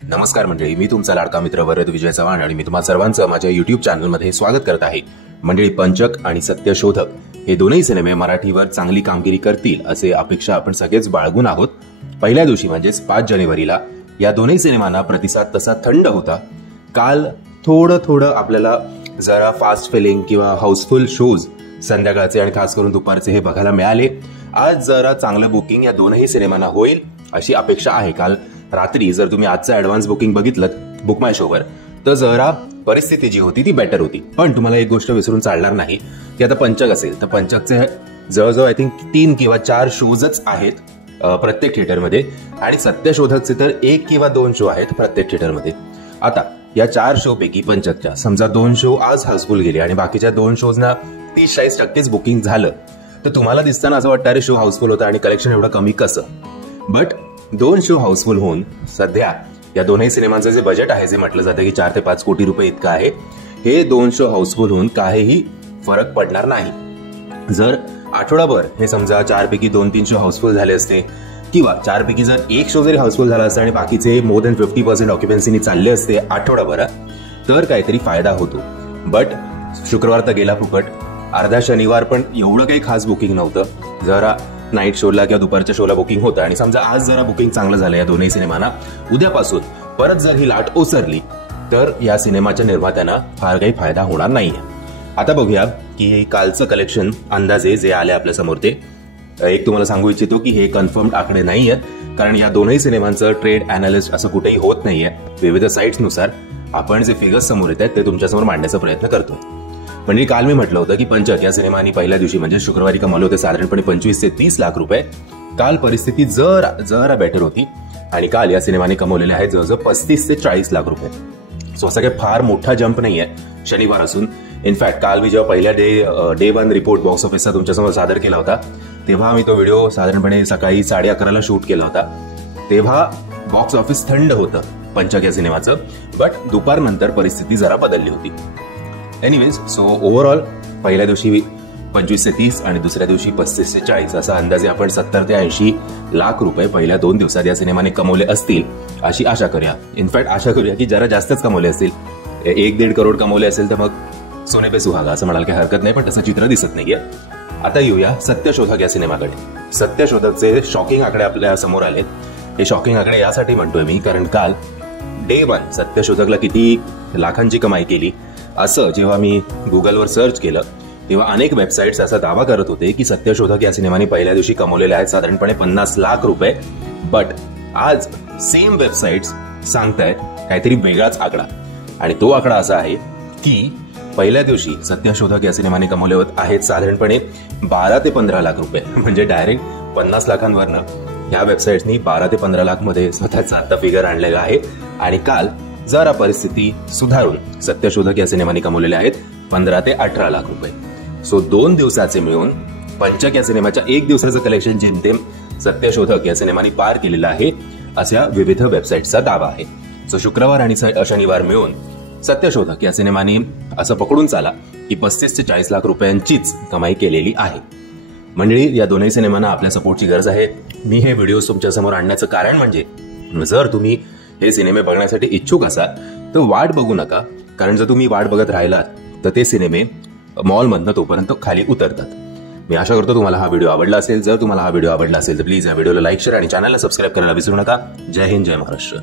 नमस्कार मंडळी, मी तुमचा लाडका मित्र वरद विजय चव्हाण आणि मी तुम्हा सर्वांचं माझ्या युट्यूब चॅनलमध्ये स्वागत करत आहे। मंडळी, पंचक आणि सत्यशोधक हे दोनही सिनेमे मराठीवर चांगली कामगिरी करतील असे अपेक्षा आपण सगळेच बाळगून आहोत। पहिल्या दिवशी म्हणजेच 5 जानेवारीला या दोनही सिनेमांना प्रतिसाद तसा थंड होता। काल थोडं आपल्याला जरा फास्ट फिलिंग किंवा हाऊसफुल शोज संध्याकाळचे आणि खास करून दुपारचे हे बघायला मिळाले। आज जरा चांगलं बुकिंग या दोनही सिनेमांना होईल अशी अपेक्षा आहे। काल रात्री जर तुम्ही आजचं ऍडव्हान्स बुकिंग बघितलं बुक माय शोवर तर जरा परिस्थिती जी होती ती बेटर होती। पण तुम्हाला एक गोष्ट विसरून चालणार नाही की आता पंचक असेल तर पंचकचे जवळजवळ आय थिंक 3 किंवा 4 शोजच आहेत प्रत्येक थिएटरमध्ये आणि सत्यशोधकचे तर 1 किंवा 2 शो आहेत प्रत्येक थिएटरमध्ये। आता या 4 शो पैकी पंचकच्या समजा 2 शो आज हाऊसफुल गेले आणि बाकीच्या 2 शोजना 30-40% बुकिंग झालं तर तुम्हाला दिसताना असं वाटतं अरे शो हाऊसफुल होता आणि कलेक्शन एवढं कमी कसं। बट 2 शो हाऊसफुल होऊन सध्या या दोनही सिनेमांचं जे बजेट आहे जे म्हटलं जातं की 4 ते 5 कोटी रुपये इतकं आहे, हे 2 शो हाऊसफुल होऊन काहीही फरक पडणार नाही। जर आठवडाभर हे समजा 4 पैकी 2-3 शो हाऊसफुल झाले असते किंवा 4 पैकी जर 1 शो जरी हाऊसफुल झाला असता आणि बाकीचे मोर दॅन 50% ऑक्युपन्सीनी चालले असते आठवडाभरात तर काहीतरी फायदा होतो। बट शुक्रवार तर गेला फुकट, अर्धा शनिवार पण एवढं काही खास बुकिंग नव्हतं। जरा नाईट शोला किंवा दुपारच्या शोला बुकिंग होतं आणि समजा आज जरा बुकिंग चांगलं झालं या दोन्ही सिनेमांना, उद्यापासून परत जर ही लाट ओसरली तर या सिनेमाच्या निर्मात्यांना फार काही फायदा होणार नाहीये। आता बघूया की कालचं कलेक्शन अंदाजे जे आले आपल्या समोर ते एक तुम्हाला सांगू इच्छितो की हे कन्फर्म्ड आकडे नाही आहेत, कारण या दोनही सिनेमांचं ट्रेड अनालिस्ट असं कुठेही होत नाहीये। विविध साइट्सनुसार आपण जे फिगर्स समोर येत आहेत ते तुमच्यासमोर मांडण्याचा प्रयत्न करतोय। म्हणजे काल मी म्हटलं होतं की पंचक या सिनेमानी पहिल्या दिवशी म्हणजे शुक्रवारी कमावले होते साधारणपणे 25 ते 30 लाख रुपये। काल परिस्थिती जरा बेटर होती आणि काल या सिनेमाने कमवलेले आहेत जवळजवळ 35 ते 40 लाख रुपये। सो असं काही फार मोठा जंप नाहीये शनिवार असून। इनफॅक्ट काल मी जेव्हा पहिल्या डे 1 रिपोर्ट बॉक्स ऑफिसचा तुमच्यासमोर सादर केला होता तेव्हा मी तो व्हिडिओ साधारणपणे सकाळी 11:30ला शूट केला होता। तेव्हा बॉक्स ऑफिस थंड होतं पंचक या सिनेमाचं, बट दुपारनंतर परिस्थिती जरा बदलली होती। एनिवेज, सो ओव्हरऑल पहिल्या दिवशी 25 ते 30 आणि दुसऱ्या दिवशी 35 ते 40 असा अंदाजे आपण 70 ते 80 लाख रुपये पहिल्या 2 दिवसात या सिनेमाने कमवले असतील अशी आशा करूया। इनफॅक्ट आशा करूया की जरा जास्तच कमवले असतील, 1-1.5 करोड कमवले असेल तर मग सोने पे सुहागा असं म्हणाल काही हरकत नाही, पण तसं चित्र दिसत नाहीये। आता येऊया सत्यशोधक या सिनेमाकडे। सत्यशोधकचे शॉकिंग आकडे आपल्या समोर आले। हे शॉकिंग आकडे यासाठी म्हणतोय मी कारण काल डे 1 सत्यशोधकला किती लाखांची कमाई केली असं जेव्हा मी गुगलवर सर्च केलं तेव्हा अनेक वेबसाईट्स असा दावा करत होते की सत्यशोधक या सिनेमाने पहिल्या दिवशी कमवलेले आहेत साधारणपणे 50 लाख रुपये। बट आज सेम वेबसाईट्स सांगतायत काहीतरी वेगळाच आकडा, आणि तो आकडा असा आहे की पहिल्या दिवशी सत्यशोधक या सिनेमाने कमवले आहेत साधारणपणे 12 ते 15 लाख रुपये। म्हणजे डायरेक्ट 50 लाखांवरनं या वेबसाईट्सनी 12 ते 15 लाख मध्ये स्वतःचा आता फिगर आणलेला आहे। आणि काल जरा परिस्थिती सुधारून सत्यशोधक या सिनेमाने कमवलेले आहेत 15 ते 18 लाख रुपये। सो 2 दिवसाचे मिळून पंचक या सिनेमाच्या 1 दिवसाचं कलेक्शन जेमतेम सत्यशोधक या सिनेमाने पार केलेलं आहे अशा विविध वेबसाईटचा दावा आहे। सो शुक्रवार आणि शनिवार मिळून सत्यशोधक या सिनेमाने असं पकडून चाला की 35 ते 40 लाख रुपयांचीच कमाई केलेली आहे। मंडळी, या दोन्ही सिनेमांना आपल्या सपोर्टची गरज आहे। मी हे व्हिडिओ तुमच्या समोर आणण्याचं कारण म्हणजे जर तुम्ही हे सिनेमे बघण्यासाठी इच्छुक असाल तर वाट बघू नका, कारण जर तुम्ही वाट बघत राहिलात तर ते सिनेमे मॉलमधनं तोपर्यंत खाली उतरतात। मी आशा करतो तुम्हाला हा व्हिडिओ आवडला असेल। जर तुम्हाला हा व्हिडिओ आवडला असेल तर प्लीज या व्हिडिओला लाईक, शेअर आणि चॅनलला सबस्क्राईब करायला विसरू नका। जय हिंद, जय महाराष्ट्र।